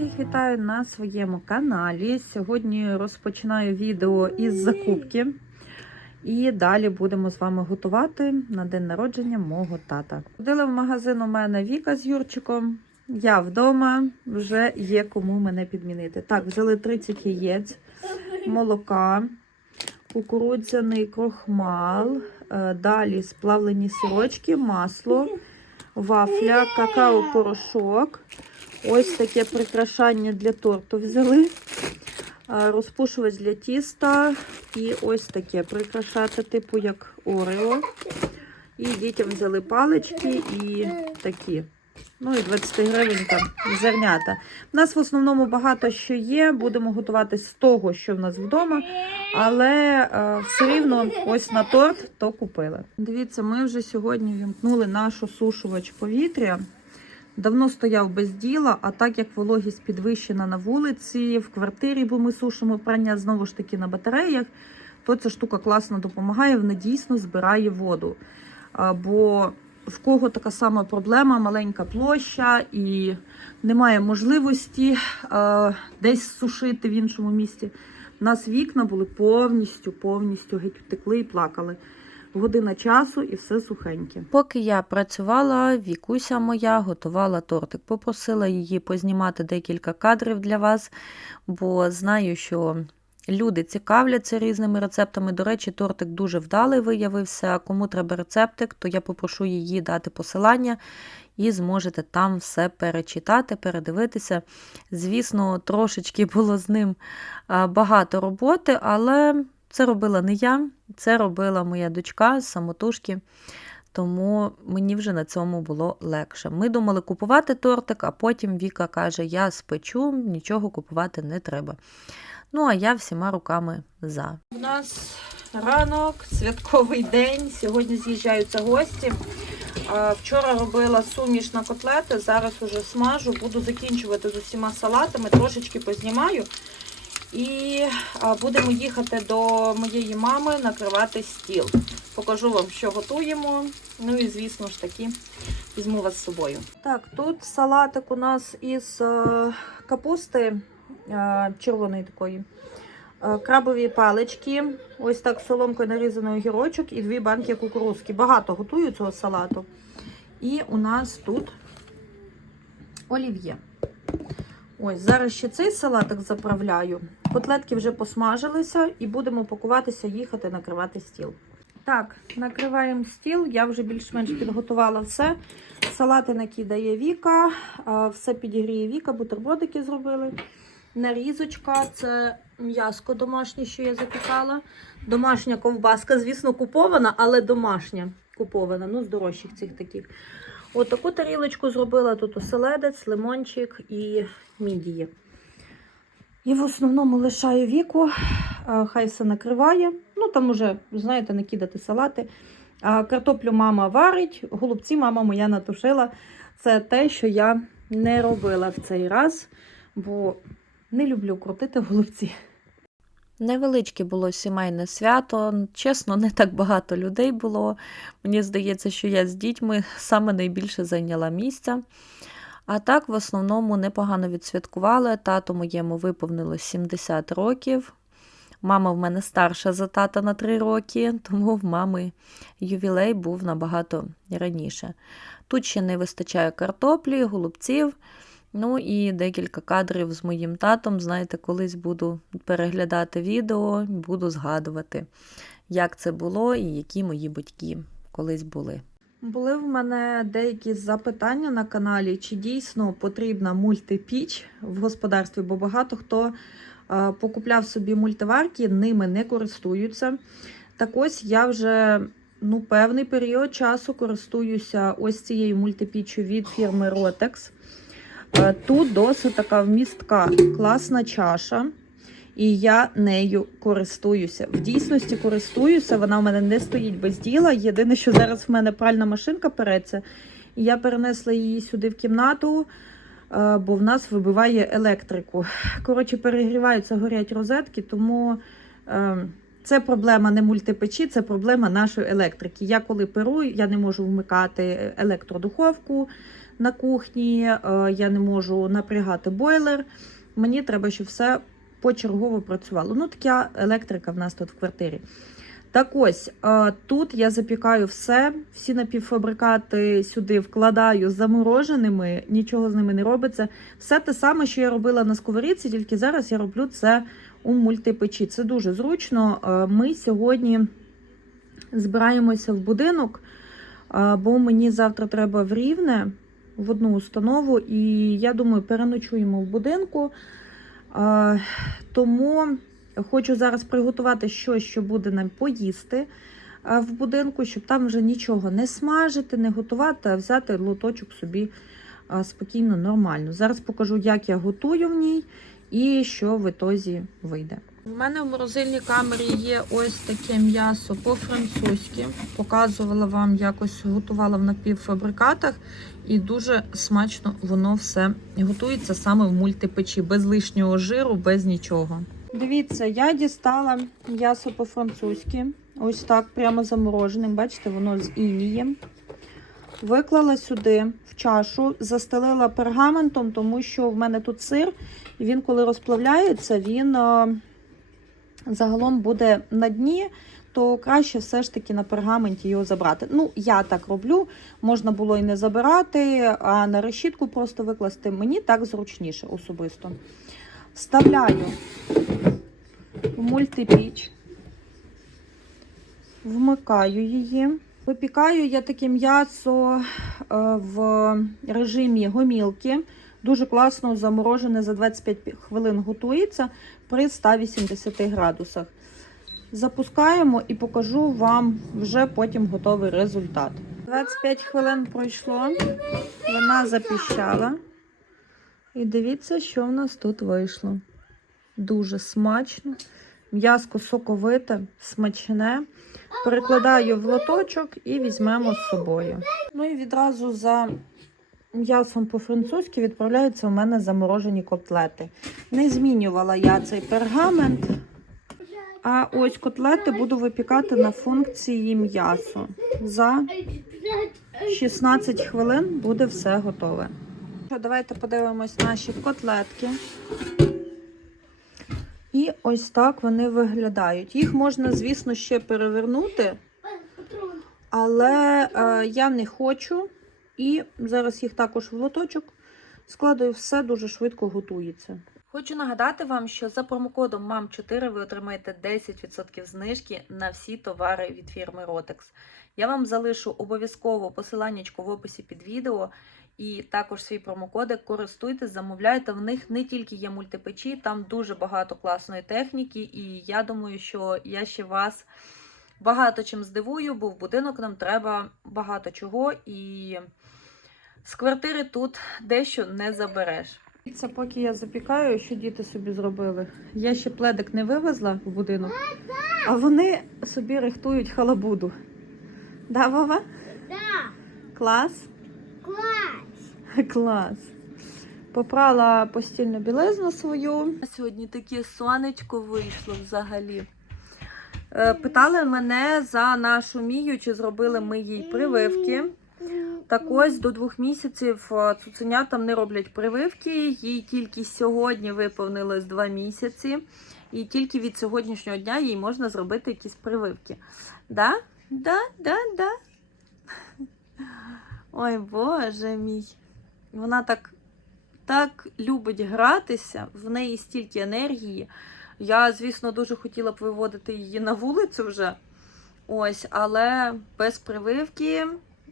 Всіх вітаю на своєму каналі. Сьогодні розпочинаю відео із закупки. І далі будемо з вами готувати на день народження мого тата. Ходили в магазин у мене Віка з Юрчиком. Я вдома вже є кому мене підмінити. Так, взяли 30 яєць, молока, кукурудзяний крохмал, е, далі сплавлені сирочки, масло, вафля, какао-порошок. Ось таке прикрашання для торту взяли. Розпушувач для тіста. І ось таке прикрашати, типу як Орео. І дітям взяли палички і такі. Ну і 20 гривень там зернята. У нас в основному багато що є. Будемо готувати з того, що в нас вдома. Але е, все рівно ось на торт то купили. Дивіться, ми вже сьогодні вімкнули нашу сушувач повітря. Давно стояв без діла, а так як вологість підвищена на вулиці, в квартирі, бо ми сушимо прання знову ж таки на батареях, то ця штука класно допомагає, вона дійсно збирає воду. А, Бо в кого така сама проблема, маленька площа і немає можливості а, десь сушити в іншому місці. У нас вікна були повністю, повністю геть втекли і плакали година часу і все сухеньке. Поки я працювала, Вікуся моя готувала тортик. Попросила її познімати декілька кадрів для вас, бо знаю, що люди цікавляться різними рецептами. До речі, тортик дуже вдалий виявився. Кому треба рецептик, то я попрошу її дати посилання. І зможете там все перечитати, передивитися. Звісно, трошечки було з ним багато роботи, але це робила не я, це робила моя дочка з самотужки, тому мені вже на цьому було легше. Ми думали купувати тортик, а потім Віка каже: Я спечу, нічого купувати не треба. Ну, а я всіма руками за. У нас ранок, святковий день. Сьогодні з'їжджаються гості. Вчора робила суміш на котлети, зараз уже смажу, буду закінчувати з усіма салатами, трошечки познімаю. І будемо їхати до моєї мами накривати стіл. Покажу вам, що готуємо. Ну і, звісно ж таки, візьму вас з собою. Так, тут салатик у нас із е, капусти червоної такої. Е, Крабові палички, ось так соломкою нарізаний огірочок і дві банки кукурузки. Багато готую цього салату. І у нас тут олів'є. Ось, зараз ще цей салатик заправляю. Котлетки вже посмажилися і будемо пакуватися, їхати, накривати стіл. Так, накриваємо стіл. Я вже більш-менш підготувала все. Салати накидає Віка, все підігріє Віка, бутербродики зробили. Нарізочка це м'яско домашнє, що я запікала. Домашня ковбаска, звісно, купована, але домашня купована, ну, з дорожчих цих таких. От таку тарілочку зробила тут оселедець, лимончик і мідії. І в основному лишаю віку, хай все накриває. Ну, там уже, знаєте, накидати салати. Картоплю мама варить, голубці мама моя натушила. Це те, що я не робила в цей раз, бо не люблю крутити голубці. Невеличке було сімейне свято. Чесно, не так багато людей було. Мені здається, що я з дітьми саме найбільше зайняла місця. А так, в основному, непогано відсвяткували. Тату моєму виповнилось 70 років. Мама в мене старша за тата на 3 роки, тому в мами ювілей був набагато раніше. Тут ще не вистачає картоплі, голубців. Ну і декілька кадрів з моїм татом. Знаєте, колись буду переглядати відео, буду згадувати, як це було і які мої батьки колись були. Були в мене деякі запитання на каналі, чи дійсно потрібна мультипіч в господарстві, бо багато хто е, покупляв собі мультиварки, ними не користуються. Так ось я вже ну, певний період часу користуюся ось цією мультипіччю від фірми Rotex. Е, Тут досить така вмістка, класна чаша. І я нею користуюся. В дійсності користуюся, вона в мене не стоїть без діла. Єдине, що зараз в мене пральна машинка переться, і я перенесла її сюди в кімнату, е, бо в нас вибиває електрику. Коротше, перегріваються, горять розетки, тому е, це проблема не мультипечі, це проблема нашої електрики. Я коли перу, я не можу вмикати електродуховку. На кухні, е, я не можу напрягати бойлер. Мені треба, щоб все почергово працювало. Ну, така електрика в нас тут в квартирі. Так ось, е, тут я запікаю все, всі напівфабрикати сюди вкладаю замороженими, нічого з ними не робиться. Все те саме, що я робила на сковорідці, тільки зараз я роблю це у мультипечі. Це дуже зручно. Е, Ми сьогодні збираємося в будинок, бо мені завтра треба в Рівне в одну установу, і я думаю, переночуємо в будинку. Тому хочу зараз приготувати щось, що буде нам поїсти в будинку, щоб там вже нічого не смажити, не готувати, а взяти лоточок собі спокійно, нормально. Зараз покажу, як я готую в ній і що в ітозі вийде. У мене в морозильній камері є ось таке м'ясо по-французьки. Показувала вам, якось готувала в напівфабрикатах, і дуже смачно воно все готується саме в мультипечі, без лишнього жиру, без нічого. Дивіться, я дістала м'ясо по-французьки. Ось так, прямо заморожене. Бачите, воно з інієм. Виклала сюди в чашу, застелила пергаментом, тому що в мене тут сир, і він, коли розплавляється, він е, загалом буде на дні, то краще все ж таки на пергаменті його забрати. Ну, я так роблю, можна було і не забирати, а на решітку просто викласти. Мені так зручніше особисто. Вставляю в мультипіч, вмикаю її. Випікаю я таке м'ясо е, в режимі гомілки. Дуже класно заморожене за 25 хвилин готується при 180 градусах. Запускаємо і покажу вам вже потім готовий результат. 25 хвилин пройшло, вона запіщала. І дивіться, що в нас тут вийшло. Дуже смачно. М'яско соковите, смачне. Перекладаю в лоточок і візьмемо з собою. Ну і відразу за м'ясом по-французьки відправляються у мене заморожені котлети. Не змінювала я цей пергамент. А ось котлети буду випікати на функції м'ясо. За 16 хвилин буде все готове. Давайте подивимось наші котлетки. І ось так вони виглядають. Їх можна, звісно, ще перевернути, але е, я не хочу. І зараз їх також в лоточок складаю, все дуже швидко готується. Хочу нагадати вам, що за промокодом MAM4 ви отримаєте 10% знижки на всі товари від фірми Rotex. Я вам залишу обов'язково посиланнячко в описі під відео і також свій промокодик. Користуйтесь, замовляйте. В них не тільки є мультипечі, там дуже багато класної техніки, і я думаю, що я ще вас багато чим здивую, бо в будинок нам треба багато чого, і з квартири тут дещо не забереш. Це поки я запікаю, що діти собі зробили. Я ще пледик не вивезла в будинок, а вони собі рихтують халабуду. Да, Вова? Да, Клас? класс. Клас. Попрала постільну білизну свою. Сьогодні таке сонечко вийшло взагалі. Е, Питали мене за нашу мію, чи зробили ми їй прививки. Так ось до двох місяців е, цуценятам не роблять прививки. Їй тільки сьогодні виповнилось два місяці, і тільки від сьогоднішнього дня їй можна зробити якісь прививки. Да? Да, да, да. Ой, Боже мій. Вона так, так любить гратися, в неї стільки енергії. Я, звісно, дуже хотіла б виводити її на вулицю вже. Ось, але без прививки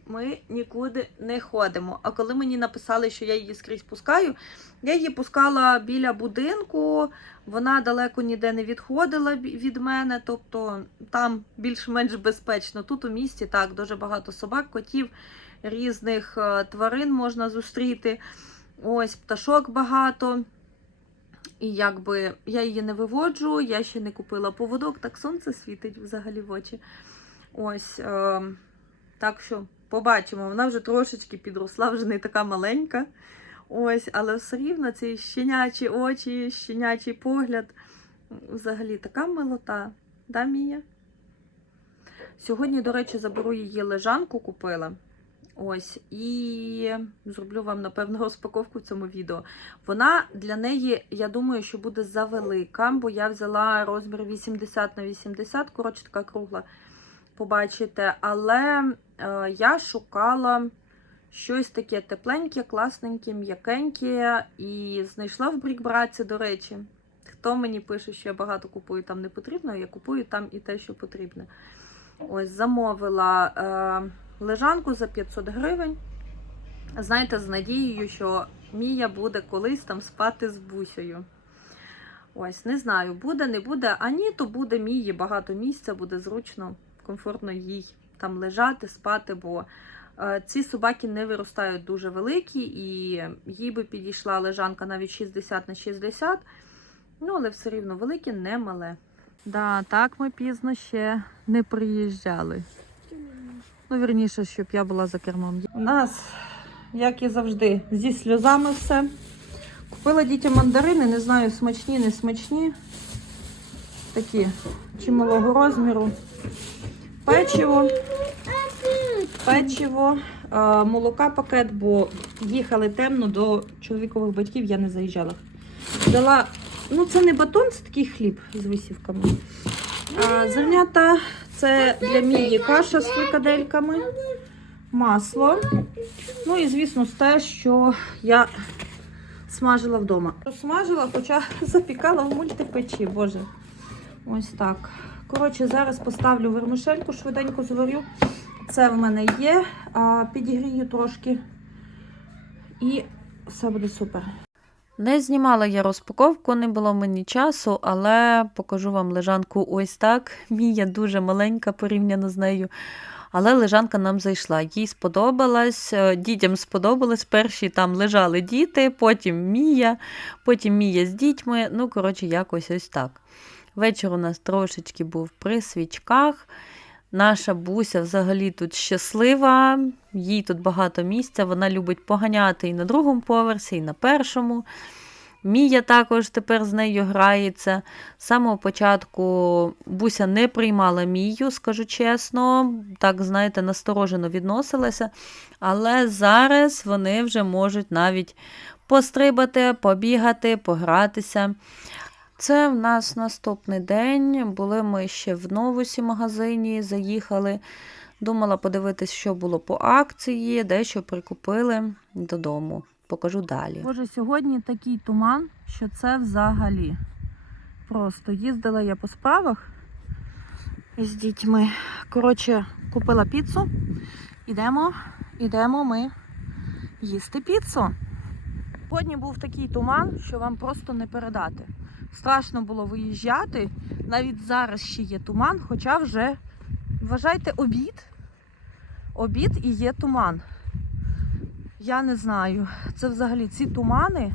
ми нікуди не ходимо. А коли мені написали, що я її скрізь пускаю, я її пускала біля будинку, вона далеко ніде не відходила від мене, тобто там більш-менш безпечно. Тут у місті так дуже багато собак, котів, різних е, тварин можна зустріти. Ось пташок багато. І якби я її не виводжу, я ще не купила поводок, так сонце світить взагалі в очі. Ось. Е, так що побачимо. Вона вже трошечки підросла, вже не така маленька. Ось, але все рівно ці щенячі очі, щенячий погляд. Взагалі така милота. Да, Мія? Сьогодні, до речі, заберу її лежанку купила. Ось, і зроблю вам, напевно, розпаковку в цьому відео. Вона для неї, я думаю, що буде завелика, бо я взяла розмір 80 на 80, коротше, така кругла, побачите. Але е, я шукала щось таке тепленьке, класненьке, м'якеньке. І знайшла в Брікбраці, до речі. Хто мені пише, що я багато купую там не потрібно, я купую там і те, що потрібне. Ось, замовила е, лежанку за 500 гривень. Знаєте, з надією, що Мія буде колись там спати з бусею. Ось, не знаю, буде, не буде. А ні, то буде Мії багато місця, буде зручно, комфортно їй там лежати, спати, бо е, ці собаки не виростають дуже великі, і їй би підійшла лежанка навіть 60 на 60. Ну, але все рівно велике, не мале. Да, так ми пізно ще не приїжджали. Ну, вірніше, щоб я була за кермом. У нас, як і завжди, зі сльозами все. Купила дітям мандарини, не знаю, смачні, не смачні. Такі чималого розміру. Печиво, печиво, е, молока пакет, бо їхали темно до чоловікових батьків, я не заїжджала. Дала, ну це не батон, це такий хліб з висівками. Зернята це для мії каша з фрикадельками, масло. Ну і, звісно, те, що я смажила вдома. Смажила, хоча запікала в мультипечі, боже. Ось так. Коротше, зараз поставлю вермишельку, швиденько зварю. Це в мене є. Підігрію трошки. І все буде супер. Не знімала я розпаковку, не було мені часу, але покажу вам лежанку ось так. Мія дуже маленька порівняно з нею. Але лежанка нам зайшла. Їй сподобалась, е, дітям сподобалось. Перші там лежали діти, потім Мія, потім Мія з дітьми. Ну, коротше, якось ось так. Вечір у нас трошечки був при свічках. Наша буся взагалі тут щаслива, їй тут багато місця. Вона любить поганяти і на другому поверсі, і на першому. Мія також тепер з нею грається. З самого початку Буся не приймала Мію, скажу чесно, так, знаєте, насторожено відносилася. Але зараз вони вже можуть навіть пострибати, побігати, погратися. Це в нас наступний день. Були ми ще в новусі магазині, заїхали. Думала подивитись, що було по акції, дещо прикупили додому. Покажу далі. Боже, сьогодні такий туман, що це взагалі. Просто їздила я по справах з дітьми. Коротше, купила піцу. Ідемо, ідемо ми їсти піцу. Сьогодні був такий туман, що вам просто не передати. Страшно було виїжджати. Навіть зараз ще є туман, хоча вже, вважайте, обід. Обід і є туман. Я не знаю. Це взагалі ці тумани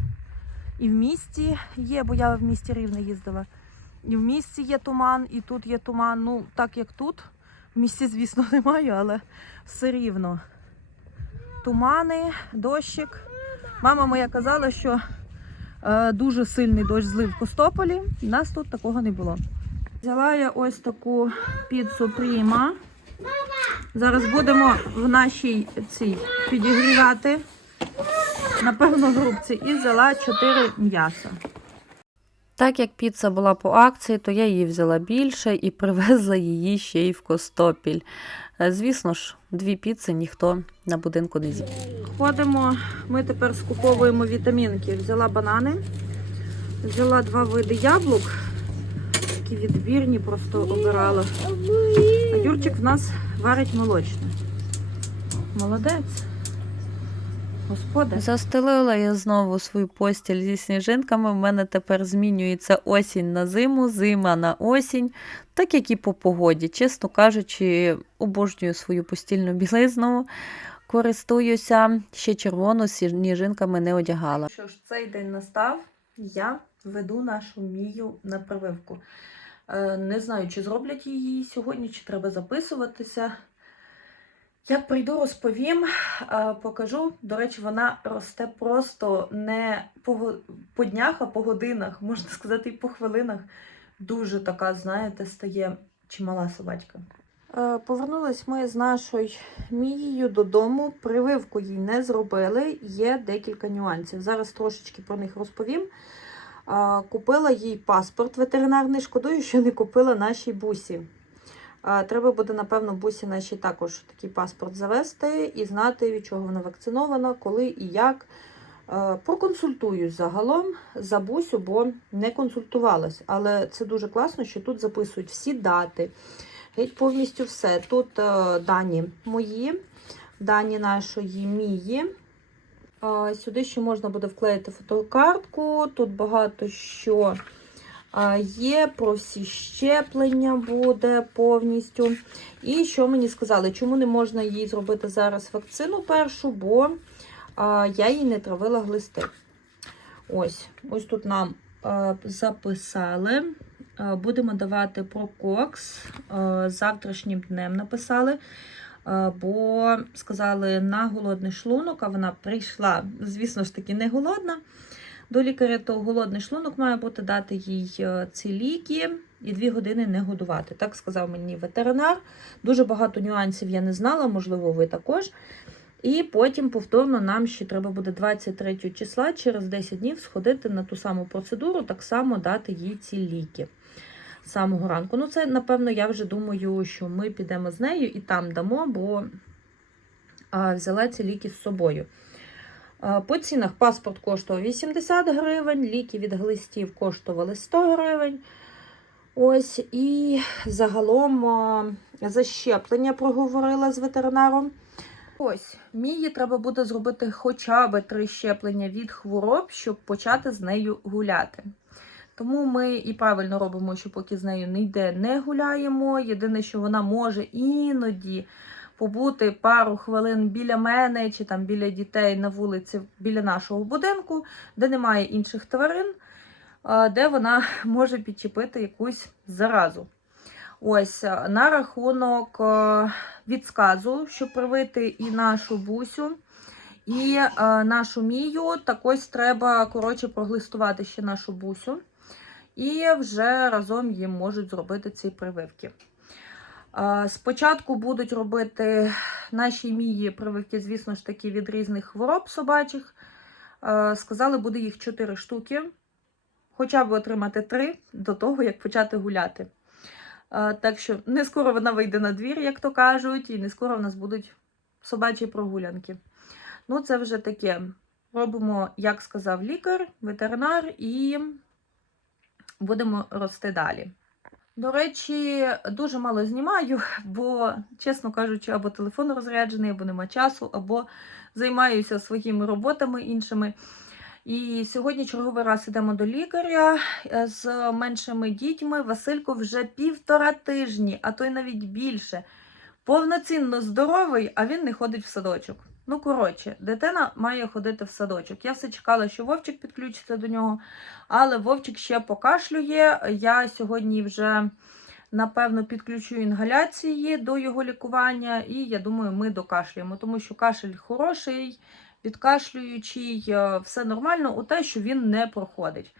і в місті є, бо я в місті Рівне їздила. І в місті є туман, і тут є туман. Ну, так як тут. В місті, звісно, немає, але все рівно. Тумани, дощик. Мама моя казала, що дуже сильний дощ злив в Костополі. Нас тут такого не було. Взяла я ось таку піцу Пріма. Зараз будемо в нашій цій підігрівати, напевно, грубці, і взяла 4 м'яса. Так як піца була по акції, то я її взяла більше і привезла її ще й в Костопіль. Е, Звісно ж, дві піци ніхто на будинку не з'їв. Ходимо, ми тепер скуповуємо вітамінки. Взяла банани, взяла два види яблук, такі відбірні, просто обирала. А Юрчик в нас варить молочне. Молодець. Господи. Застелила я знову свою постіль зі сніжинками. В мене тепер змінюється осінь на зиму, зима на осінь, так як і по погоді. Чесно кажучи, обожнюю свою постільну білизну. Користуюся, ще червону сніжинками не одягала. Що ж, цей день настав, я веду нашу мію на прививку. Е, Не знаю, чи зроблять її сьогодні, чи треба записуватися. Як прийду, розповім, покажу. До речі, вона росте просто не по, по днях, а по годинах, можна сказати, і по хвилинах. Дуже така, знаєте, стає чимала собачка. Е, Повернулись ми з нашою Мією додому. Прививку їй не зробили. Є декілька нюансів. Зараз трошечки про них розповім. Купила їй паспорт ветеринарний. Шкодую, що не купила нашій бусі. Треба буде, напевно, бусі нашій також такий паспорт завести і знати, від чого вона вакцинована, коли і як. Е, Проконсультуюсь загалом за бусю, бо не консультувалась. Але це дуже класно, що тут записують всі дати. Геть повністю все. Тут е, дані мої, дані нашої мії. Е, сюди ще можна буде вклеїти фотокартку. Тут багато що є, про всі щеплення буде повністю. І що мені сказали, чому не можна їй зробити зараз вакцину першу, бо я їй не травила глисти. Ось, ось тут нам записали. Будемо давати прококс е, завтрашнім днем написали, бо сказали на голодний шлунок, а вона прийшла, звісно ж таки, не голодна. До лікаря, то голодний шлунок має бути дати їй е, ці ліки і дві години не годувати. Так сказав мені ветеринар. Дуже багато нюансів я не знала, можливо, ви також. І потім повторно нам ще треба буде 23 числа через 10 днів сходити на ту саму процедуру, так само дати їй ці ліки самого ранку. Ну, це, напевно, я вже думаю, що ми підемо з нею і там дамо, бо взяла ці ліки з собою. А, По цінах паспорт коштував 80 гривень, ліки від глистів коштували 100 гривень. Ось, і загалом а, защеплення проговорила з ветеринаром. Ось, Мії треба буде зробити хоча б три щеплення від хвороб, щоб почати з нею гуляти. Тому ми і правильно робимо, що поки з нею не йде, не гуляємо. Єдине, що вона може іноді побути пару хвилин біля мене чи там біля дітей на вулиці біля нашого будинку, де немає інших тварин, де вона може підчепити якусь заразу. Ось на рахунок відсказу, щоб привити і нашу бусю, і нашу мію. Так ось треба коротше проглистувати ще нашу бусю. І вже разом їм можуть зробити ці прививки. Спочатку будуть робити наші мії прививки, звісно ж таки, від різних хвороб собачих. Сказали, буде їх 4 штуки. Хоча б отримати 3 до того, як почати гуляти. Так що не скоро вона вийде на двір, як то кажуть, і не скоро в нас будуть собачі прогулянки. Ну, це вже таке. Робимо, як сказав лікар, ветеринар, і будемо рости далі. До речі, дуже мало знімаю, бо, чесно кажучи, або телефон розряджений, або нема часу, або займаюся своїми роботами іншими. І сьогодні черговий раз йдемо до лікаря е, з меншими дітьми. Василько вже півтора тижні, а то й навіть більше. Повноцінно здоровий, а він не ходить в садочок. Ну, коротше, дитина має ходити в садочок. Я все чекала, що Вовчик підключиться до нього, але Вовчик ще покашлює. Я сьогодні вже, напевно, підключу інгаляції до його лікування, і я думаю, ми докашлюємо, тому що кашель хороший підкашлюючий, е, все нормально, у те, що він не проходить.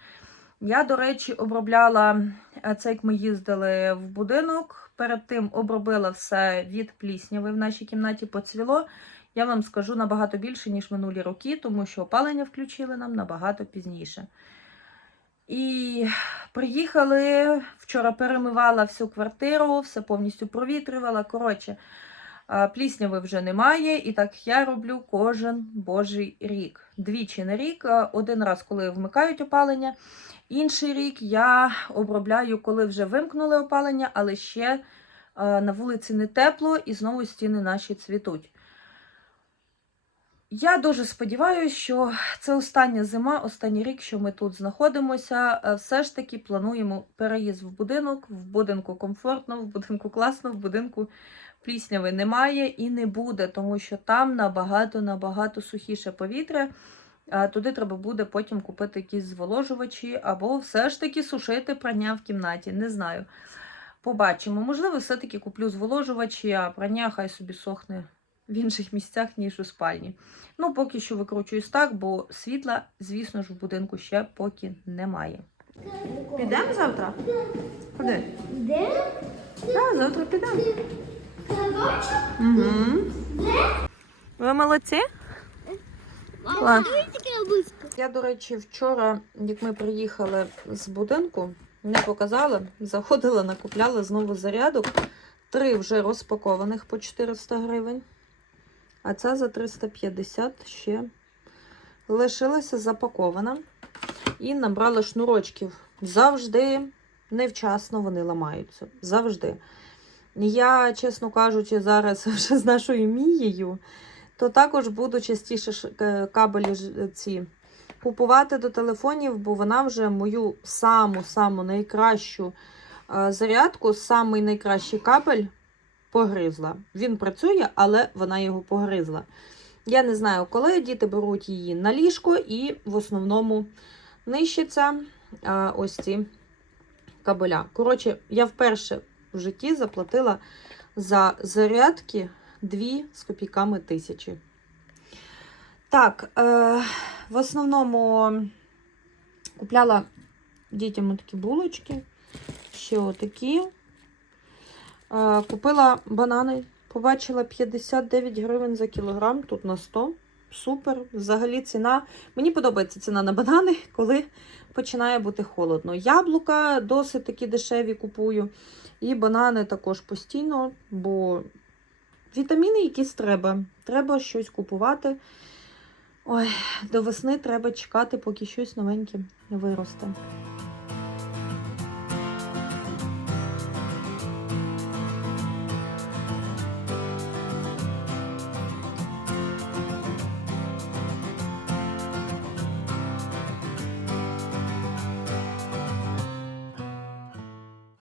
Я, до речі, обробляла е, це, як ми їздили в будинок. Перед тим обробила все від плісняви в нашій кімнаті поцвіло. Я вам скажу набагато більше, ніж минулі роки, тому що опалення включили нам набагато пізніше. І приїхали, вчора перемивала всю квартиру, все повністю провітрювала. Коротше, Плісняви вже немає, і так я роблю кожен божий рік. Двічі на рік, один раз, коли вмикають опалення, інший рік я обробляю, коли вже вимкнули опалення, але ще на вулиці не тепло і знову стіни наші цвітуть. Я дуже сподіваюся, що це остання зима, останній рік, що ми тут знаходимося. Е, Все ж таки плануємо переїзд в будинок. В будинку комфортно, в будинку класно, в будинку плісняви немає і не буде, тому що там набагато-набагато сухіше повітря. Туди треба буде потім купити якісь зволожувачі або все ж таки сушити прання в кімнаті. Не знаю. Побачимо. Можливо, все-таки куплю зволожувачі, а прання хай собі сохне в інших місцях, ніж у спальні. Ну, поки що викручуюсь так, бо світла, звісно ж, в будинку ще поки немає. Підемо завтра? Куди? Де? Так, завтра підемо. Угу. Ви молодці? Клас. Я, до речі, вчора, як ми приїхали з будинку, не показала, заходила, накупляла знову зарядок. Три вже розпакованих по 400 гривень. А ця за 350 ще лишилася запакована. І набрала шнурочків. Завжди невчасно вони ламаються. Завжди. Я, чесно кажучи, зараз вже з нашою мією, то також буду частіше кабелі ці купувати до телефонів, бо вона вже мою саму-саму найкращу е, зарядку, самий найкращий кабель погризла. Він працює, але вона його погризла. Я не знаю, коли діти беруть її на ліжко і в основному нищаться ось ці кабеля. Коротше, я вперше в житті заплатила за зарядки 2 з копійками тисячі. Так, е, в основному купляла дітям такі булочки, ще отакі. Купила банани, побачила 59 гривень за кілограм, тут на 100. Супер. Взагалі ціна. Мені подобається ціна на банани, коли починає бути холодно. Яблука досить такі дешеві купую. І банани також постійно, бо вітаміни якісь треба. Треба щось купувати. Ой, до весни треба чекати, поки щось новеньке виросте.